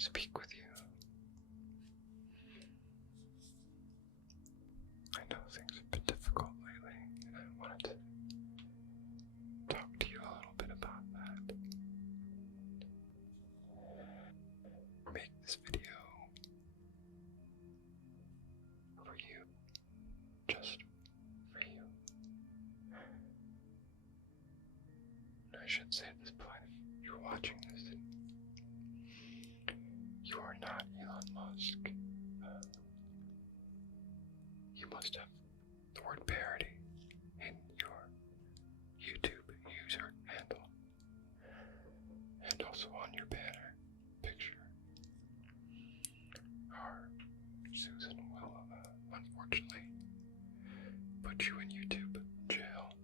speak with you. I know things have been difficult lately, and I wanted to talk to you a little bit about that. Make this video for you, just for you. And I should say this, but if you're watching this, you are not Elon Musk. You must have the word parody in your YouTube user handle, and also on your banner picture. Our Susan will, unfortunately, put you in YouTube jail,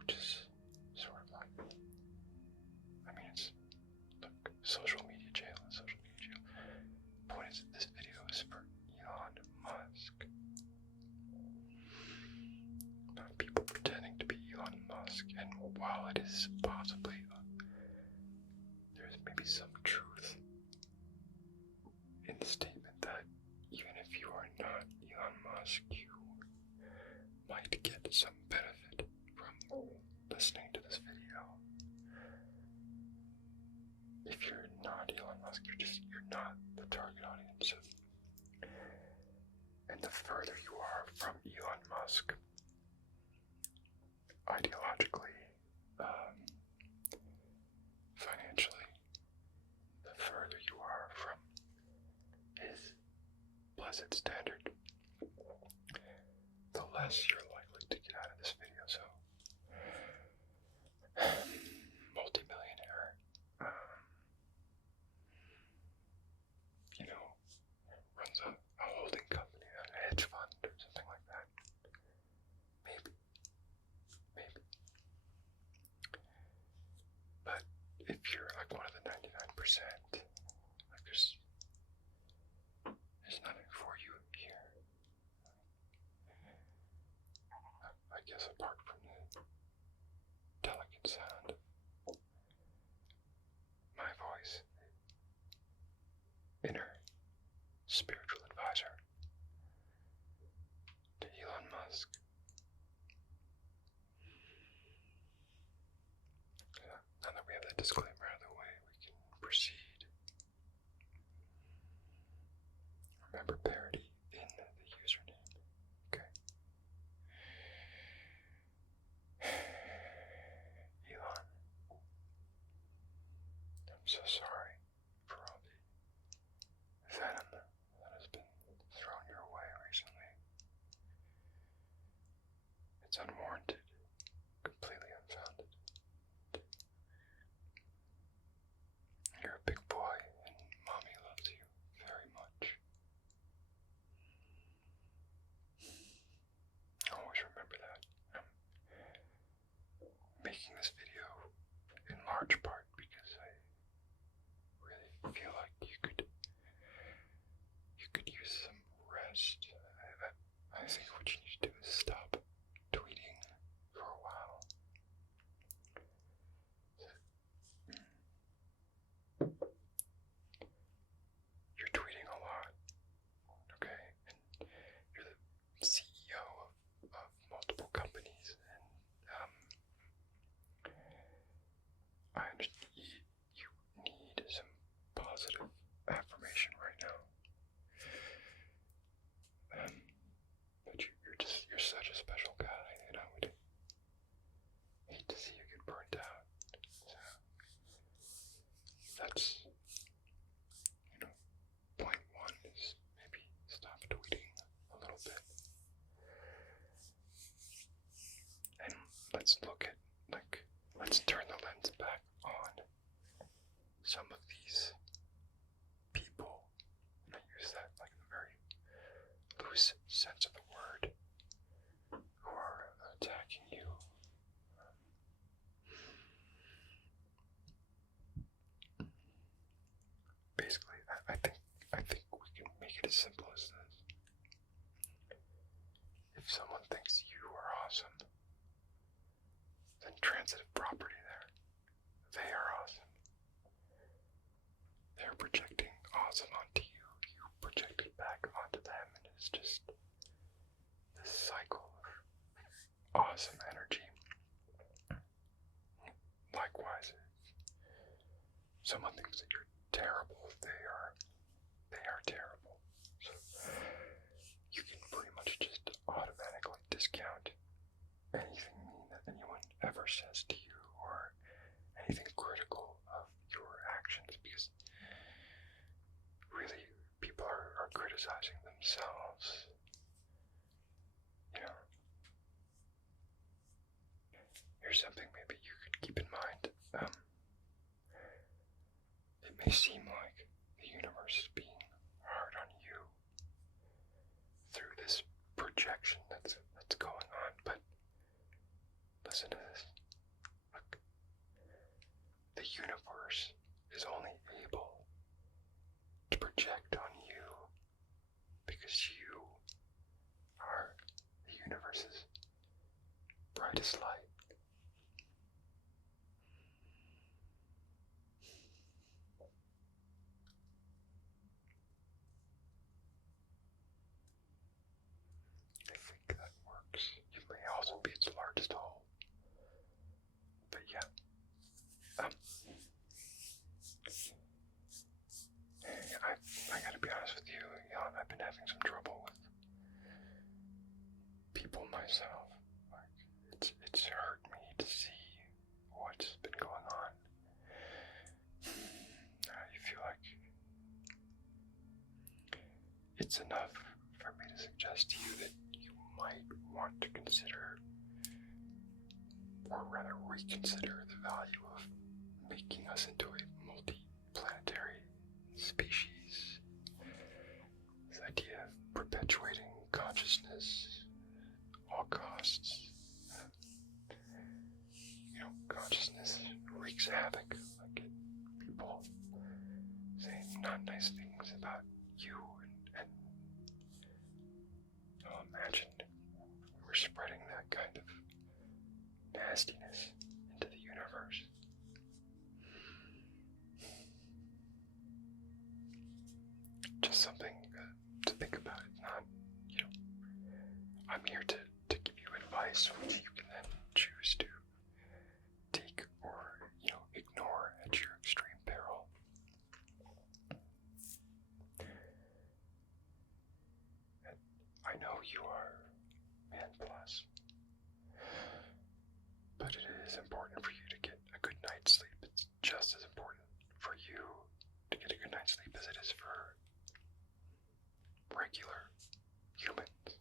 which is sort of like, it's like social media jail and social media jail. The point is that this video is for Elon Musk. Not people pretending to be Elon Musk, and while it is possibly, there's maybe some truth in the statement that even if you are not Elon Musk, you might get some benefit from listening to this video. If you're not Elon Musk, you're not the target audience. And the further you are from Elon Musk, ideologically, financially, the further you are from his blessed standard, the less you're likely to get out of this video. So, multi-millionaire, runs a holding company, a hedge fund, or something like that. Maybe. But if you're like one of the 99%, there's nothing for you here. I guess apart from the delicate sound of my voice, inner spiritual advisor to Elon Musk. Now that we have that disclaimer out of the way, we can proceed. Remember parody in the username. Okay. Elon, I'm so sorry for all the venom that has been thrown your way recently. It's unwarranted, completely unfounded. You're a big boy, and Mommy loves you very much. Always remember that. I'm making this video in large part because I really feel like you could use some rest. I think what you need to do is stop tweeting for a while. You're tweeting a lot, okay? And you're the CEO of multiple companies, and I understand you need some positive affirmation right now. But you're such a special guy, and I would hate to see you get burnt out. So that's, point one is maybe stop tweeting a little bit. And let's look at, let's turn the lens back on some of these people, and I use that like in a very loose sense of the word, who are attacking you. Basically, I think we can make it as simple as this. If someone thinks you are awesome, then transitive property there. They are awesome. they're projecting awesome onto you, you project it back onto them, and it's just this cycle of awesome energy. Likewise, if someone thinks that you're terrible, they are terrible. So you can pretty much just automatically discount anything mean that anyone ever says to you or anything critical of your actions, because really people are criticizing themselves. Here's something maybe you could keep in mind. It may seem like the universe is being hard on you through this projection that's going on, but listen to this. Look, the universe is only able to project on you because you are the universe's brightest light. I think that works. It may also be its largest hole. But yeah. I gotta be honest with you, I've been having some trouble with people myself. Like, it's hurt me to see what's been going on. You feel like it's enough for me to suggest to you that you might want to consider, or rather reconsider, the value of making us into a multi-planetary species. This idea of perpetuating consciousness at all costs. Consciousness wreaks havoc. Like people saying not nice things about you, and imagine we're spreading that kind of nastiness into the universe. Just something to think about. It's not, I'm here to give you advice, which you can then choose to take or, ignore at your extreme peril. And I know you are man plus, but it is important for you to get a good night's sleep. It's just as important for you to get a good night's sleep as it is for regular humans.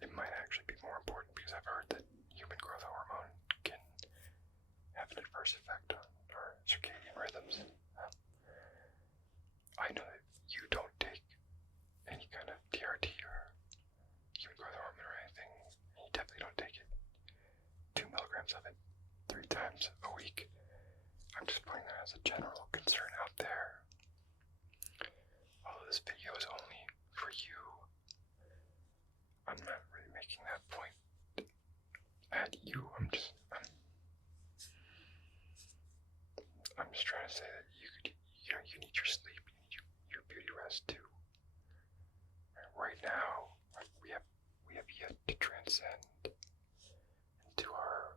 It might actually be more important because I've heard that human growth hormone can have an adverse effect on our circadian rhythms. I know that you don't take any kind of DRT or human growth hormone or anything. You definitely don't take it. 2 milligrams of it 3 times a week. I'm just putting that as a general concern out there. Although this video is only for you, I'm not really making that point at you. I'm just trying to say that you need your sleep, you need your beauty rest too. Right now, we have yet to transcend into our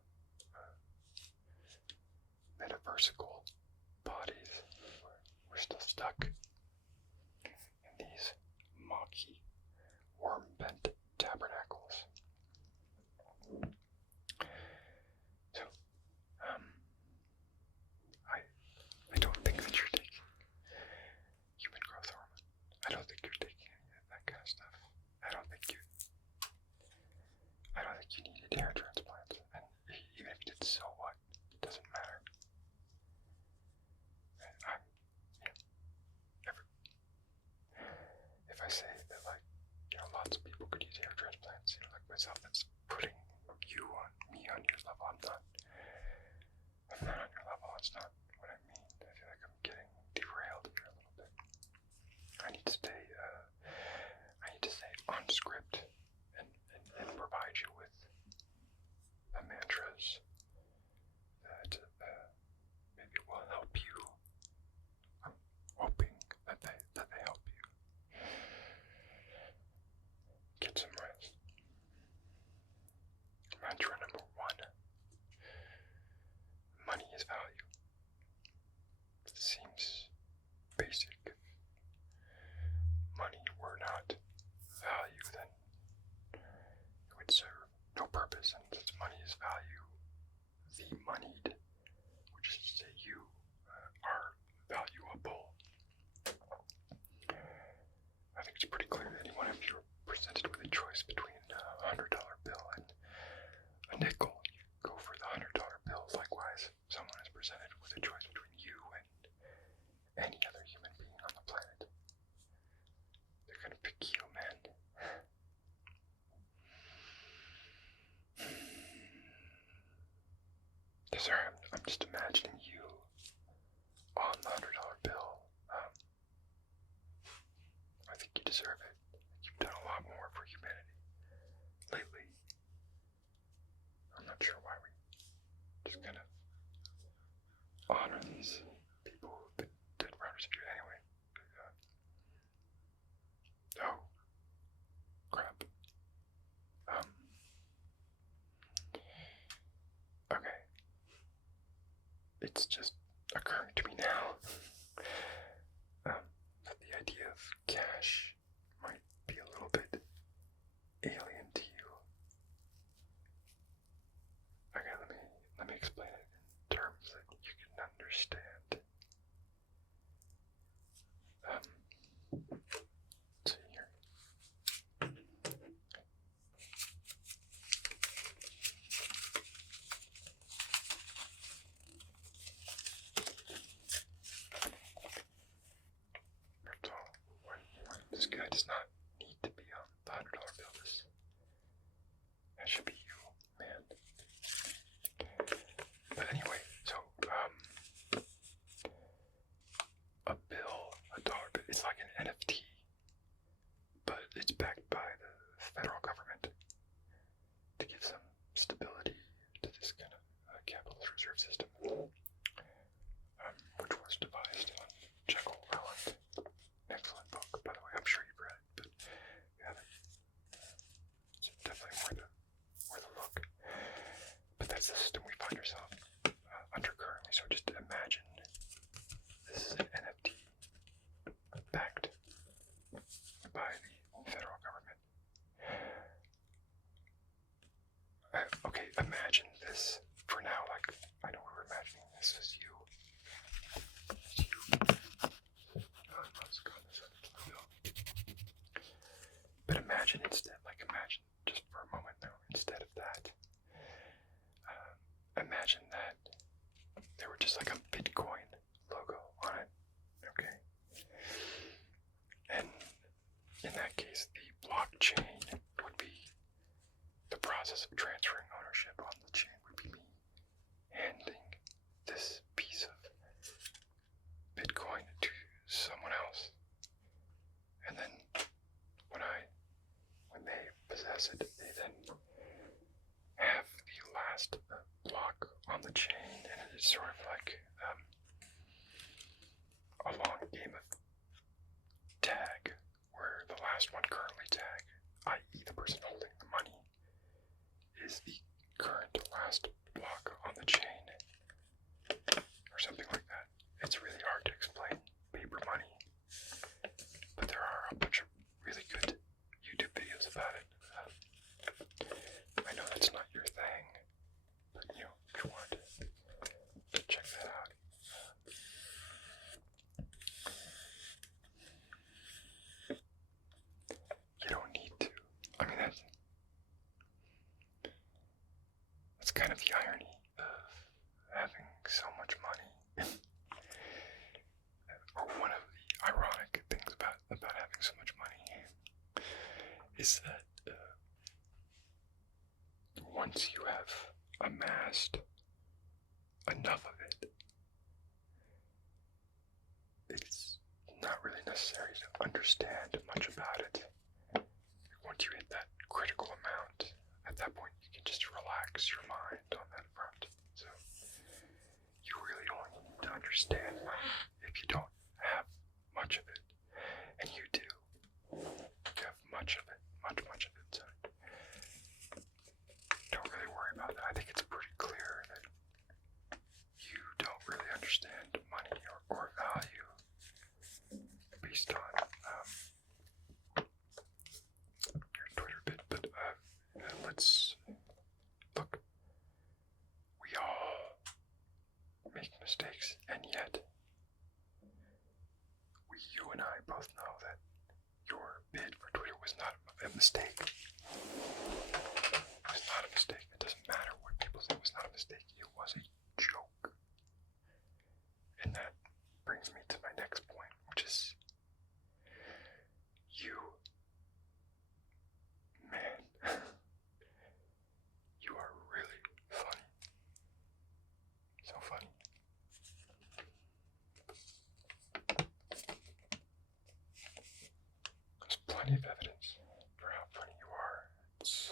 metaversical bodies. We're still stuck in these murky, worm-bent tabernacles. So, I don't think that you're taking human growth hormone. I don't think you're taking any of that kind of stuff. I don't think you needed hair transplants. And even if you did, so what? It doesn't matter. If I say that, lots of people could use hair transplants, like myself, that's putting me on your level. I'm not on your level. That's not what I mean. I feel like I'm getting derailed here a little bit. I need to stay on script and provide you with the mantras that maybe will help you it's pretty clear that anyone, if you're presented with a choice between a $100 bill and a nickel, you go for the $100 bill. Likewise, someone is presented with a choice between you and any other human being on the planet. They're gonna pick you, man. Sorry, I'm just imagining you on the $100 bill. I think you deserve it. You've done a lot more for humanity lately. I'm not sure why we just kind of honor these people who've been dead rounders of you anyway. Oh, crap. Okay. It's just occurring to me now that the idea of cash might be a little bit alien to you. Okay, let me explain it in terms that you can understand. Let's see here. First of all, this guy does not need to be on the $100 bill. That should be you, man. But anyway, so a bill, a dollar bill, it's like an NFT, but it's backed by the federal government to give some stability to this kind of capitalist reserve system, which was devised on Jekyll Island. Excellent book, by the way. I'm sure you've read it, but you haven't. It's definitely worth a look. But that's the system we find ourselves under currently. So just imagine this is an NFT backed by the federal government. Okay, imagine this for now. Like, I know we were imagining this as you. But imagine instead, imagine just for a moment now, instead of that, imagine that there were just like a Bitcoin logo on it, okay? And in that case, the blockchain would be the process of transferring ownership on the chain would be me handing this piece of Bitcoin to someone else. And then when they possess it, they then have the last block on the chain, and it is sort of like a long game of tag, where the last one currently tagged, i.e. the person holding the money, is the current last block on the chain, or something like that. It's really hard to explain paper money, but there are a bunch of really good YouTube videos about it. I know that's not your thing, but if you want to check that out. You don't need to. I mean, that's kind of the irony of having so much money. Or one of the ironic things about having so much money is that once you have amassed enough of it, it's not really necessary to understand much about it. Once you hit that critical amount, at that point you can just relax your mind on that front. So you really only need to understand if you don't have much of it. And you do. You have much of it. Much of it. So don't really worry about that. I think it's pretty clear that you don't really understand money or value based on your Twitter bit. But let's look. We all make mistakes, and yet you and I both know that your big was not a mistake. It was not a mistake. It doesn't matter what people say. It was not a mistake. It was a joke. And that brings me to my next point, which is you. Man, you are really funny. So funny. There's plenty of evidence for how funny you are. It's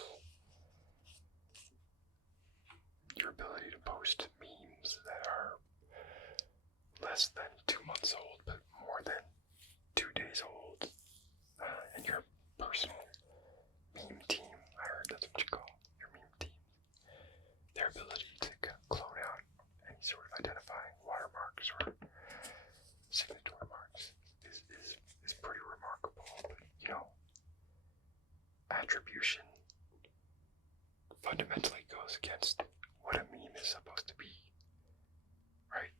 your ability to post memes that are less than 2 months old, but more than 2 days old. And your personal meme team, I heard that's what you call your meme team. Their ability to clone out any sort of identifying watermarks or signature marks is pretty remarkable. But, you know, attribution fundamentally goes against what a meme is supposed to be, right?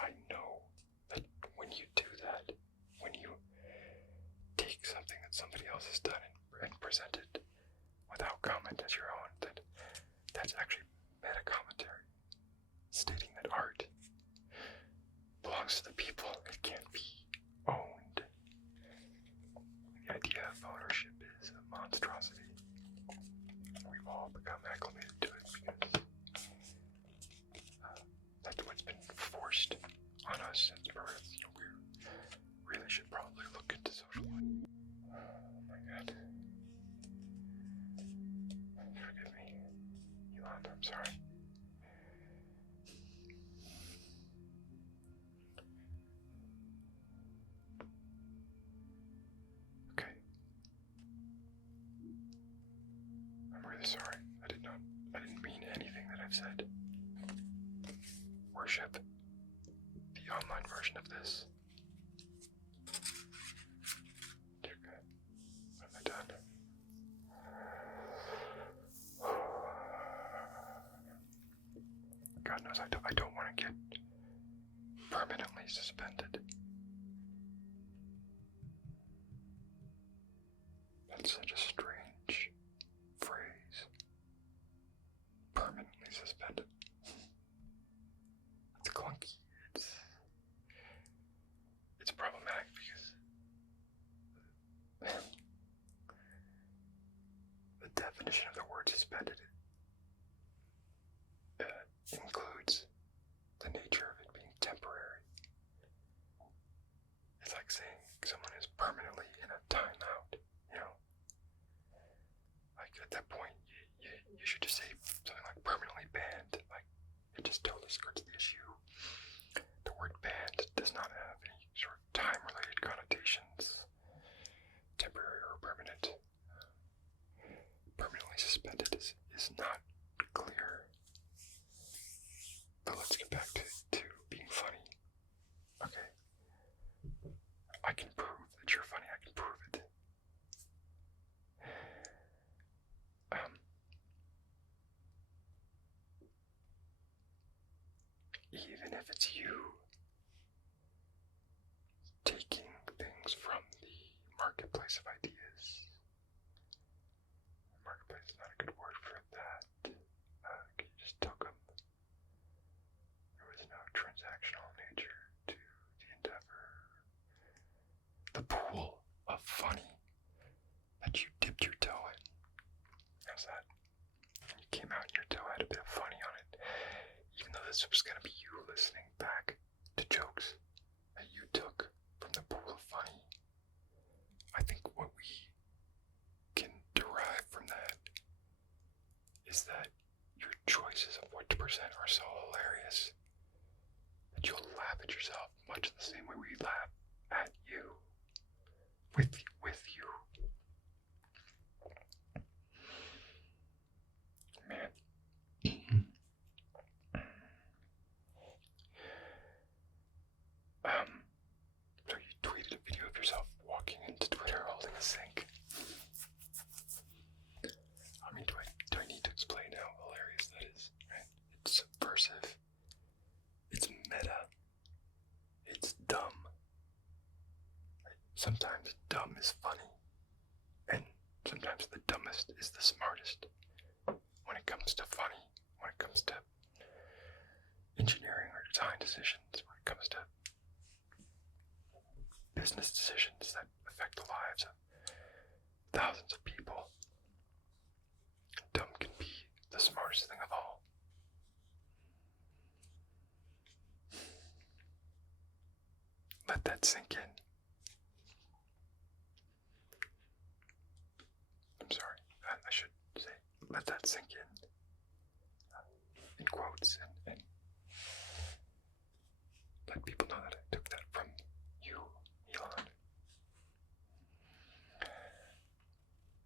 I know that when you do that, when you take something that somebody else has done and present it without comment as your own, that's actually meta commentary, stating that art belongs to the people. It can't be owned. The idea of ownership is a monstrosity. We've all become acclimated to it because that's what's been forced on us as birth. You know, we really should probably look into social life. Oh my god. Forgive me, Elon, I'm sorry. Okay. I'm really sorry. I didn't mean anything that I've said. Worship the online version of this. Dear God, what have I done? God knows I don't want to get permanently suspended. That's such a strange phrase. Permanently suspended. It's clunky. It's problematic because the definition of the word suspended includes the nature of it being temporary. It's like saying someone is permanently in a timeout, you know? Like at that point, you should just say something like permanently banned. Like, it just totally skirts the issue. The word banned does not have any sort of time-related connotations, temporary or permanent. Permanently suspended is not clear. But let's get back to being funny. Okay. I can prove that you're funny. I can prove it. Even if it's you taking things from the marketplace of ideas. Marketplace is not a good word for that. Can you just took them? There was no transactional nature to the endeavor. The pool of funny that you dipped your toe in. How's that? You came out and your toe had a bit of funny on it. Even though this was going to be you listening back to jokes that you took from the pool of funny. I think what we can derive from that is that your choices of what to present are so hilarious that you'll laugh at yourself much in the same way we laugh at you. With you. Man. So you tweeted a video of yourself walking into Twitter holding a sink. I mean, do I need to explain how hilarious that is? Right? It's subversive. It's meta. It's dumb. Sometimes dumb is funny. And sometimes the dumbest is the smartest. When it comes to funny, when it comes to engineering or design decisions, when it comes to business decisions that affect the lives of thousands of people, dumb can be the smartest thing of all. Let that sink in. I'm sorry, I should say, let that sink in quotes, and let people know that I took that from you, Elon.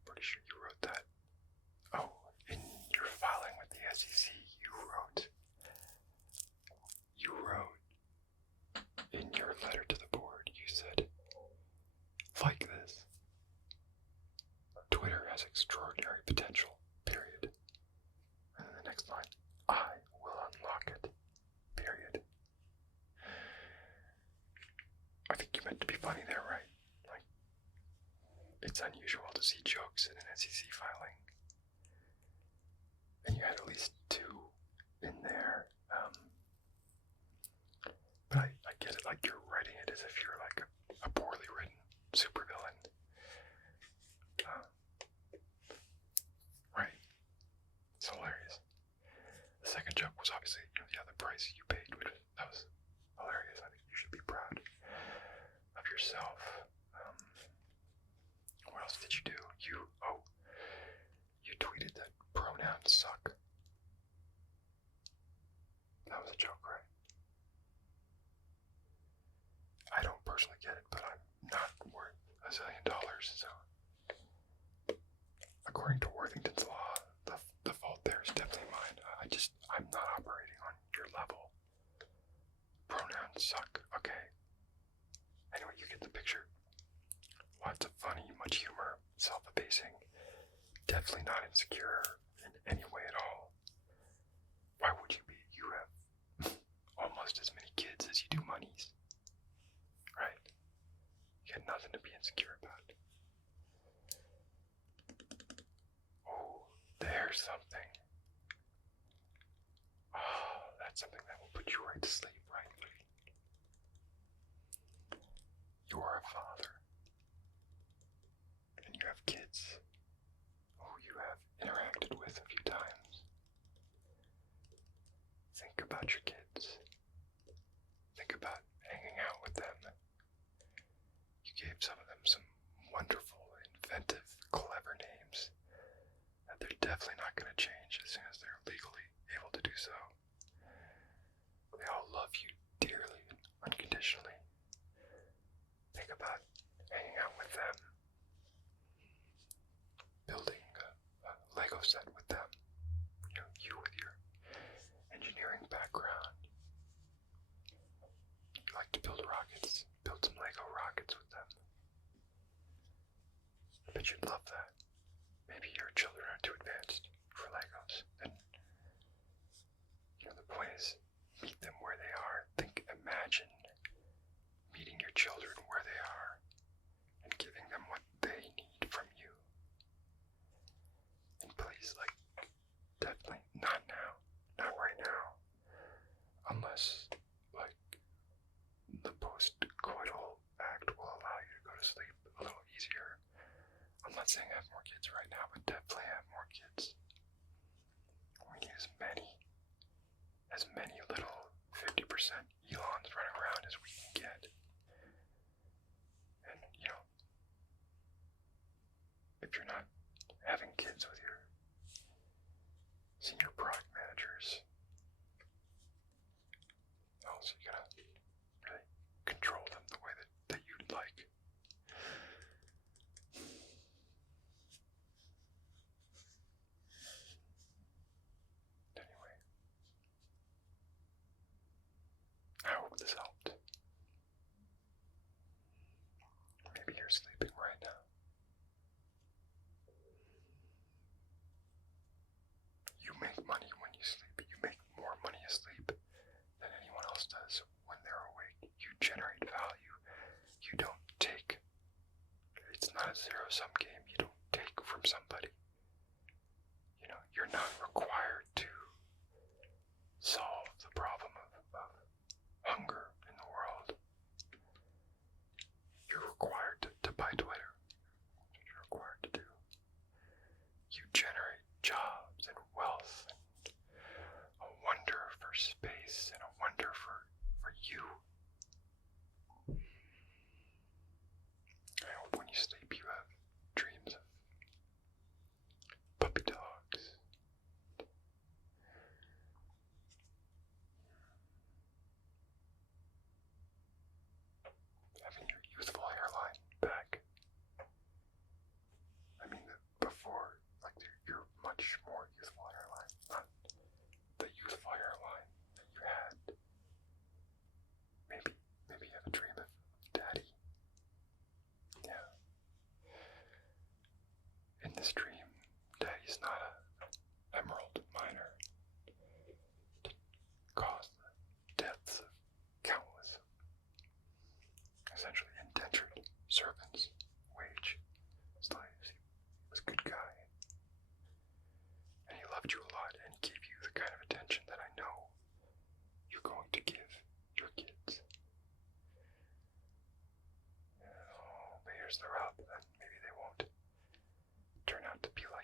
Pretty sure you wrote that. Oh, in your filing with the SEC, you wrote in your letter to the board, you said, like this, Twitter has extraordinary potential, period. And then the next line, I will unlock it, period. I think you meant to be funny there, right? Like, it's unusual to see jokes in an SEC filing. And you had at least two in there. But I get it, like you're writing it as if you're like a poorly written supervillain. Right. It's hilarious. The second joke was obviously, the price you paid, that was hilarious. I think you should be proud of yourself. What else did you do? You tweeted that pronouns suck. That was a joke, right? I don't personally get it, but I'm not worth $1 zillion, so according to Worthington's law, the fault there is definitely mine. I'm not operating on your level. Pronouns suck, okay. Anyway, you get the picture. Lots of funny, much humor, self-abasing, definitely not insecure in any way at all. Why would you be? You have almost as many kids as you do monies. Right? You had nothing to be insecure about. Oh, there's something. Oh, that's something that will put you right to sleep, right? You're a father. And you have kids who you have interacted with a few times. Think about your kids. Think about hanging out with them. You gave some of them some wonderful, inventive, clever names that they're definitely not going to change as soon as they're legally able to do so. They all love you dearly and unconditionally. Think about hanging out with them, building a Lego set with them. You with your engineering background. You like to build rockets. Build some Lego rockets with them. I bet you'd love that. Maybe your children are too advanced for Legos. And, the point is, meet them where they are. Imagine meeting your children where they are and giving them what they need from you. And please, definitely not now. Not right now. Unless, the post-coital act will allow you to go to sleep a little easier. I'm not saying have more kids right now, but definitely have more kids. We need as many little 50% Elons running around as we can get. And, if you're not having kids with your senior product managers, also you gotta really control them the way that you'd like. Anyway, I hope this helped. Maybe you're sleeping right now. You make money when you sleep. You make more money asleep than anyone else does when they're awake. You generate value. You don't take. It's not a zero-sum game. You don't take from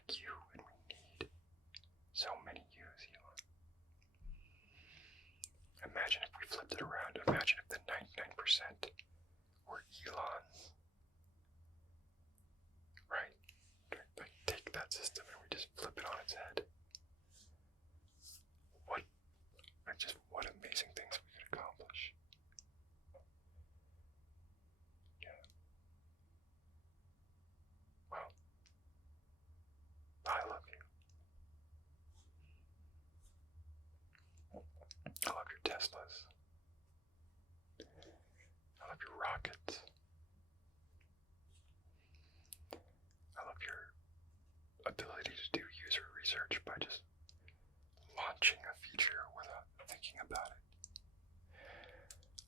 like you, and we need so many yous, Elon. Imagine if we flipped it around. Imagine if the 99% were Elons. Right? Like, take that system and we just flip it on its head. What amazing things we could accomplish. Yeah. Well, I love you. I love your Teslas. I love your rockets. I love your ability to do user research by just launching a feature without thinking about it.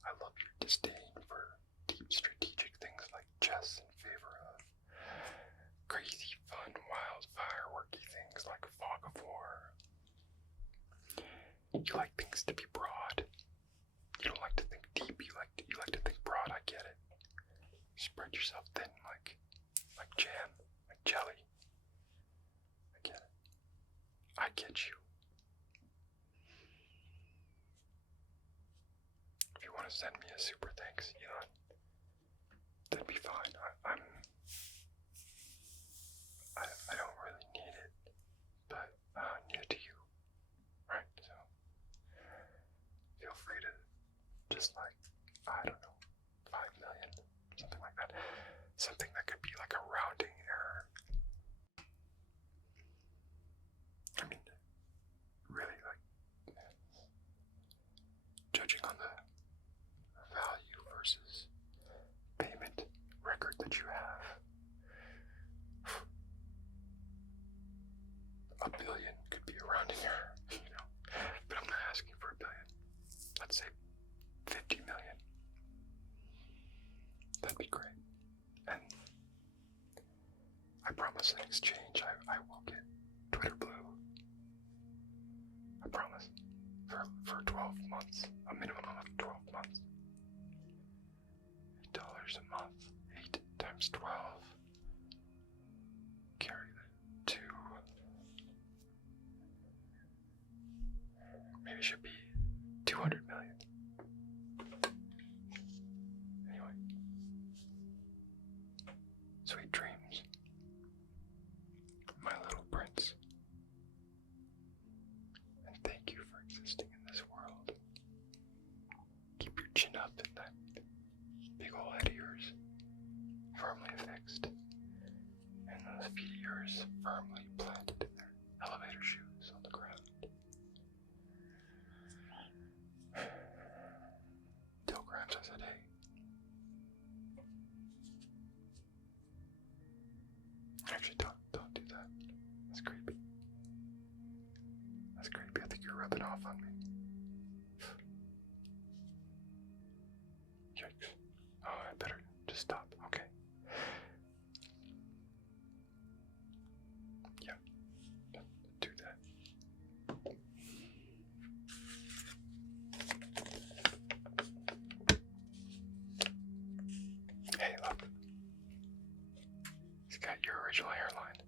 I love your disdain for deep strategic things like chess in favor of crazy, fun, wild, fireworky things like fog of war. You like things to be broad. You don't like to think deep. You like to think broad. I get it. Spread yourself thin like jam, like jelly. I get it. I get you. If you want to send me a super thanks, Elon, that'd be fine. I don't really need it, but neither do you, right? So feel free to just I don't know, 5 million, something like that. Something that could be like a rounding error. I mean, really, judging on the value versus payment record that you have, $1 billion could be a rounding error, but I'm not asking for $1 billion. Let's say 50 million. That'd be great. And I promise in exchange I will get Twitter Blue. I promise. For 12 months. A minimum of 12 months. $8 a month. 8 times 12. Carry that to... maybe it should be 200 million. Anyway. Sweet dreams. My little prince. And thank you for existing in this world. Keep your chin up and that big ol' head of yours firmly fixed. And those feet of yours firmly planted in their elevator shoes on the ground. Till Grimes I said, hey. Actually, don't do that. That's creepy. That's creepy. I think you're rubbing off on me. Yikes. Oh, I better just stop. Okay. Yeah. Do that. Hey, look. He's got your original hairline.